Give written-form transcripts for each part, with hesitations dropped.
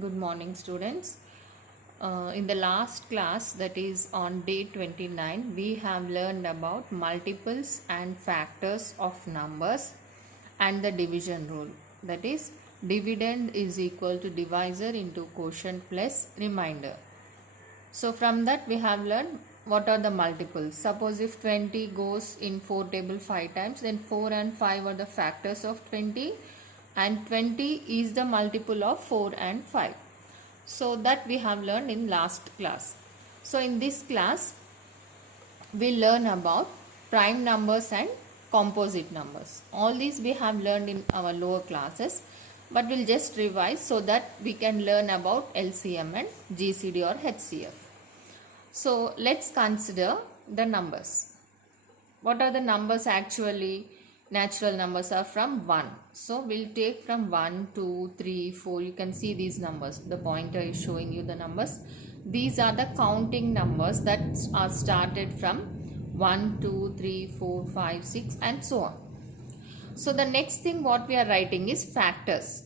Good morning, students. In the last class, that is on day 29, we have learned about multiples and factors of numbers and the division rule. That is, dividend is equal to divisor into quotient plus remainder. So from that we have learned what are the multiples. Suppose if 20 goes in 4 table 5 times, then 4 and 5 are the factors of 20 and 20 is the multiple of 4 and 5. So that we have learned in last class. So in this class we learn about prime numbers and composite numbers. All these we have learned in our lower classes, but we'll just revise so that we can learn about LCM and GCD or HCF. So let's consider the numbers. What are the numbers actually? Natural numbers are from 1. So we'll take from 1, 2, 3, 4. You can see these numbers. The pointer is showing you the numbers. These are the counting numbers that are started from 1, 2, 3, 4, 5, 6 and so on. So the next thing what we are writing is factors.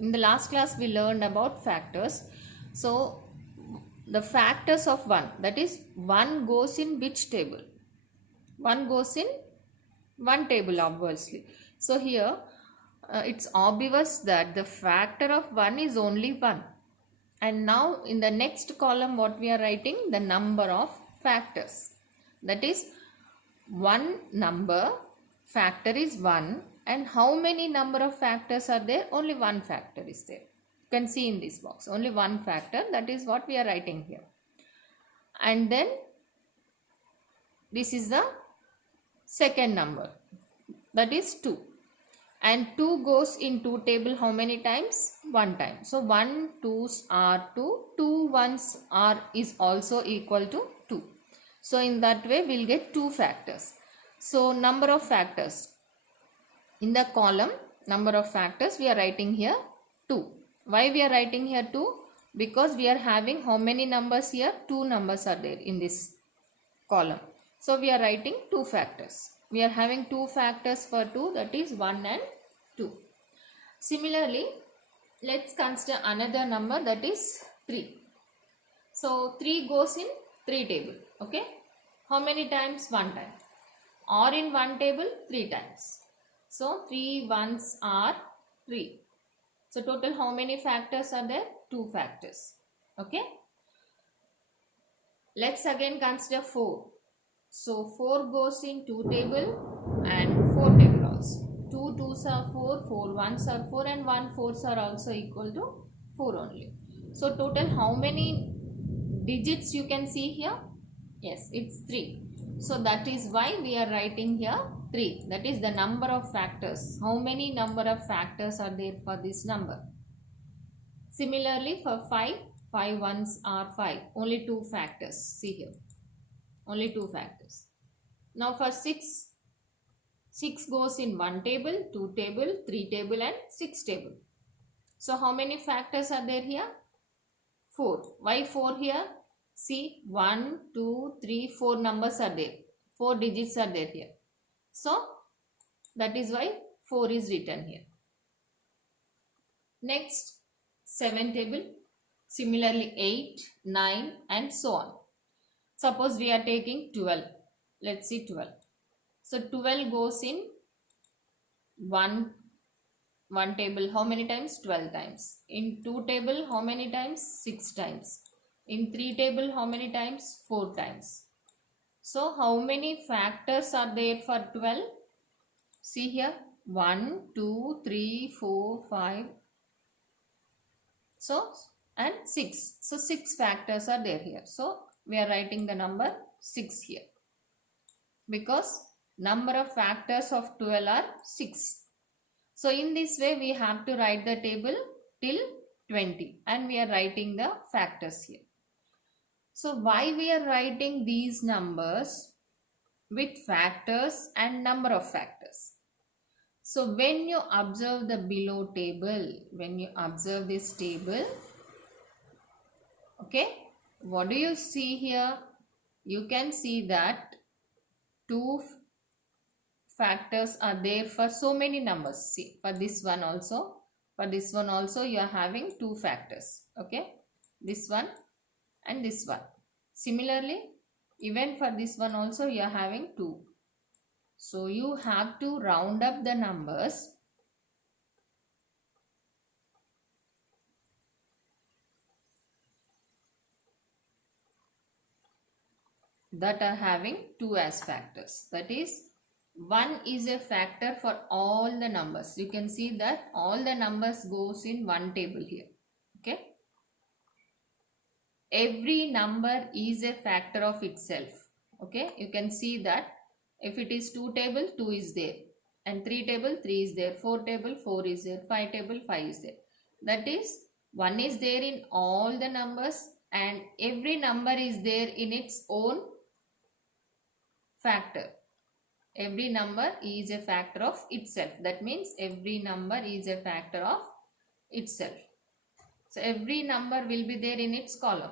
In the last class we learned about factors. So the factors of 1, that is 1 goes in which table? 1 goes in one table obviously. So here it's obvious that the factor of 1 is only 1. And now in the next column what we are writing? The number of factors. That is one number factor is 1, and how many number of factors are there? Only one factor is there. You can see in this box only one factor, that is what we are writing here. And then this is the second number, that is 2, and 2 goes in 2 table how many times? 1 time. So 1 2's are 2, 2 1's are is also equal to 2. So in that way we'll get 2 factors. So number of factors in the column, number of factors we are writing here 2. Why we are writing here 2? Because we are having how many numbers here? 2 numbers are there in this column. So we are writing 2 factors. We are having 2 factors for 2, that is 1 and 2. Similarly, let's consider another number, that is 3. So 3 goes in 3 table. Okay. How many times? 1 time. Or in 1 table 3 times. So 3 ones are 3. So total how many factors are there? 2 factors. Okay. Let's again consider 4. So 4 goes in 2 table and 4 table also. 2 2's are 4, 4 1's are 4 and 1 4's are also equal to 4 only. So total how many digits you can see here? Yes, it's 3. So that is why we are writing here 3. That is the number of factors. How many number of factors are there for this number? Similarly for 5, 5 ones are 5. Only 2 factors. See here. Only 2 factors. Now for 6, 6 goes in 1 table, 2 table, 3 table and 6 table. So how many factors are there here? 4. Why 4 here? See, 1, 2, 3, 4 numbers are there. 4 digits are there here. So that is why 4 is written here. Next, 7 table. Similarly 8, 9 and so on. Suppose we are taking 12. Let's see 12. So 12 goes in 1 table how many times? 12 times. In 2 table how many times? 6 times. In 3 table how many times? 4 times. So how many factors are there for 12? See here, 1, 2, 3, 4, 5. So and 6. So 6 factors are there here. So we are writing the number 6 here. Because number of factors of 12 are 6. So in this way we have to write the table till 20 and we are writing the factors here. So why we are writing these numbers with factors and number of factors? So when you observe the below table, when you observe this table, okay, what do you see here? You can see that 2 factors are there for so many numbers. See, for this one also For this one also you are having two factors. Okay, this one and this one. Similarly, even for this one also you are having 2. So you have to round up the numbers that are having 2 as factors. That is, 1 is a factor for all the numbers. You can see that all the numbers goes in one table here. Okay. Every number is a factor of itself. Okay. You can see that if it is 2 table, 2 is there. And 3 table, 3 is there. 4 table, 4 is there. 5 table, 5 is there. That is, 1 is there in all the numbers and every number is there in its own factor. Every number is a factor of itself. That means every number is a factor of itself. So every number will be there in its column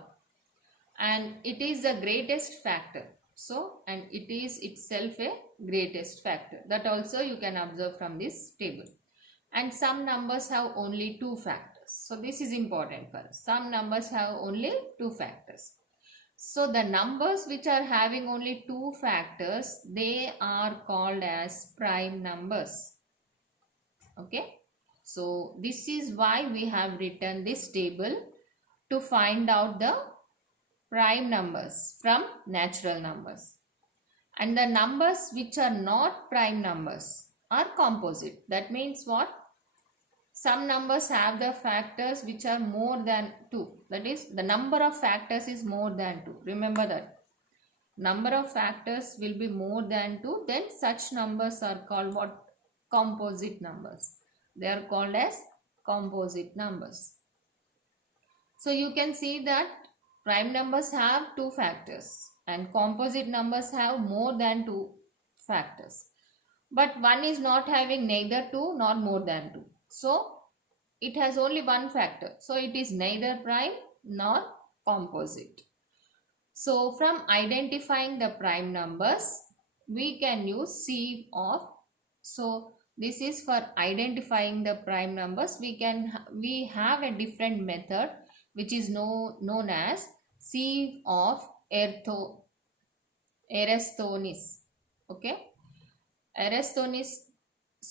and it is the greatest factor. So, and it is itself a greatest factor. That also you can observe from this table. And some numbers have only 2 factors. So this is important for us. Some numbers have only 2 factors. So the numbers which are having only 2 factors, they are called as prime numbers. Okay. So this is why we have written this table to find out the prime numbers from natural numbers. And the numbers which are not prime numbers are composite. That means what? Some numbers have the factors which are more than 2. That is, the number of factors is more than 2. Remember that. Number of factors will be more than 2. Then such numbers are called what? Composite numbers. They are called as composite numbers. So you can see that prime numbers have 2 factors and composite numbers have more than 2 factors. But one is not having neither 2 nor more than 2. So it has only one factor. So it is neither prime nor composite. So from identifying the prime numbers, we can use sieve of. So this is for identifying the prime numbers. We have a different method which is known as sieve of Eratosthenes. Okay. Eratosthenes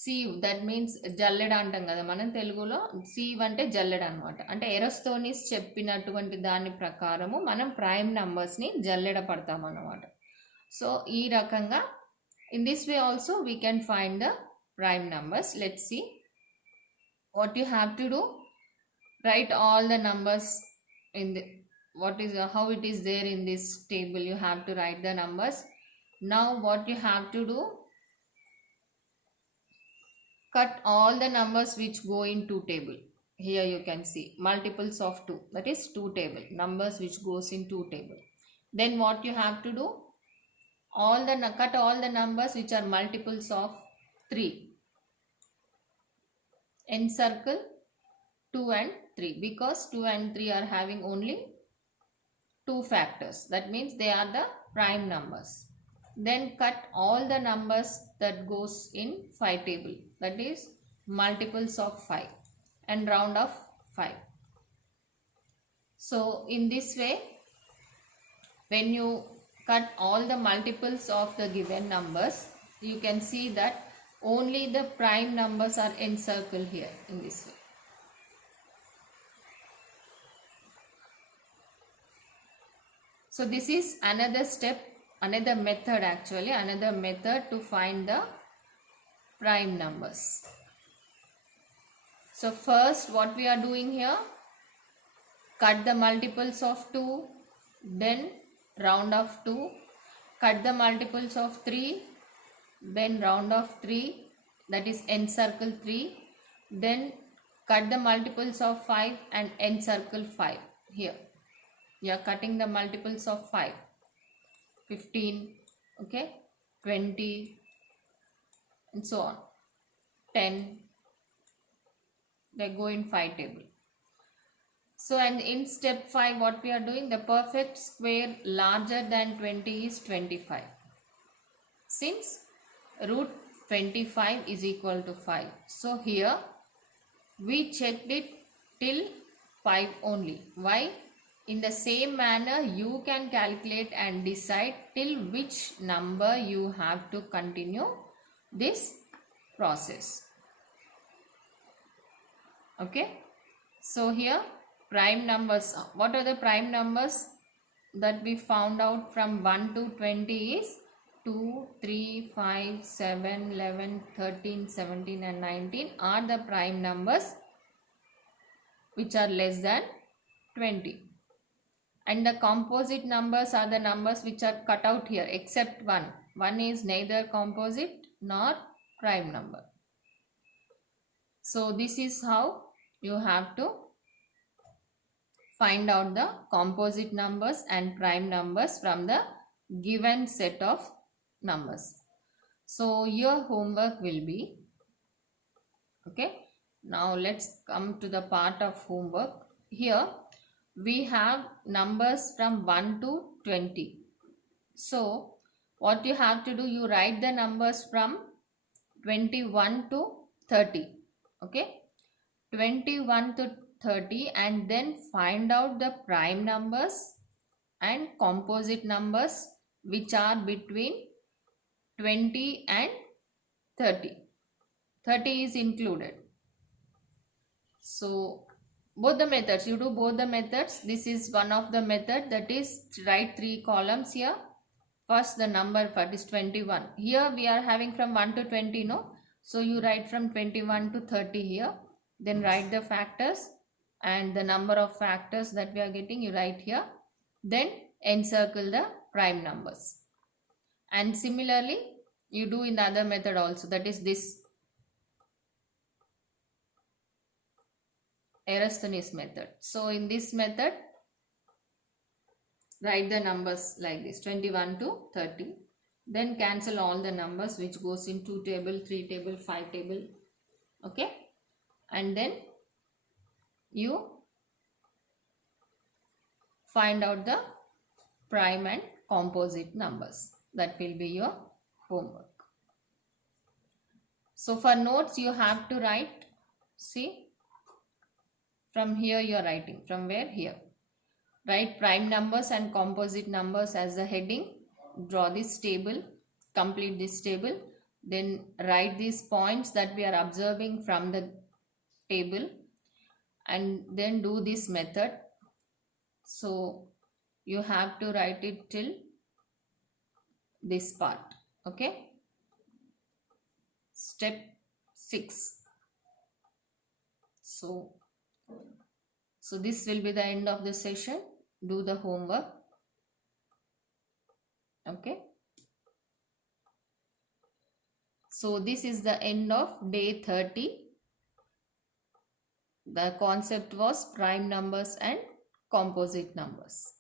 sieve, that means జల్లెడ అంటాం కదా మనం తెలుగులో. sieve అంటే జల్లెడ అనమాట. అంటే ఎరస్తోనిస్ చెప్పినటువంటి దాని ప్రకారము మనం ప్రైమ్ నంబర్స్ని జల్లెడ పడతాం అన్నమాట. సో ఈ రకంగా in this way also we can find the prime numbers. Let's see what you have to do. Write all the numbers in the how it is there in this table. You have to write the numbers. Now what you have to do, cut all the numbers which go in 2 table. Here you can see multiples of 2, that is 2 table, numbers which goes in 2 table. Then what you have to do, cut all the numbers which are multiples of 3. Encircle 2 and 3 because 2 and 3 are having only 2 factors. That means they are the prime numbers. Then cut all the numbers that goes in 5 table, that is multiples of 5 and round off 5. So in this way, when you cut all the multiples of the given numbers, you can see that only the prime numbers are encircled here in this way. So this is another step, another method actually, another method to find the prime numbers. So first what we are doing here, cut the multiples of 2, then round off 2, cut the multiples of 3, then round off 3, that is encircle 3, then cut the multiples of 5 and encircle 5 here. You are cutting the multiples of 5, 15, okay, 20 and so on, 10, they go in 5 table. So and in step 5 what we are doing, the perfect square larger than 20 is 25. Since root 25 is equal to 5, so here We checked it till 5 only. Why? In the same manner, you can calculate and decide till which number you have to continue this process. Okay. So here prime numbers. What are the prime numbers that we found out from 1 to 20 is 2, 3, 5, 7, 11, 13, 17 and 19 are the prime numbers which are less than 20. And the composite numbers are the numbers which are cut out here except one. One is neither composite nor prime number. So this is how you have to find out the composite numbers and prime numbers from the given set of numbers. So your homework will be, okay, now let's come to the part of homework. Here we have numbers from 1 to 20. So what you have to do, you write the numbers from 21 to 30. Okay, 21 to 30 and then find out the prime numbers and composite numbers which are between 20 and 30. 30 is included. So both the methods, you do both the methods. This is one of the method, that is write 3 columns here. First the number for is 21. Here we are having from 1 to 20, no? So you write from 21 to 30 here. Then write the factors and the number of factors that we are getting, you write here. Then encircle the prime numbers. And similarly you do in the other method also, that is this Eratosthenes method. So in this method, write the numbers like this 21 to 30. Then cancel all the numbers which goes in 2 table, 3 table, 5 table. Okay. And then you find out the prime and composite numbers. That will be your homework. So for notes you have to write, see, from here you are writing, from where? Here. Write prime numbers and composite numbers as the heading. Draw this table, complete this table. Then write these points that we are observing from the table and then do this method. So you have to write it till this part. Okay. Step 6. So this will be the end of the session. Do the homework. Okay. So this is the end of day 30. The concept was prime numbers and composite numbers.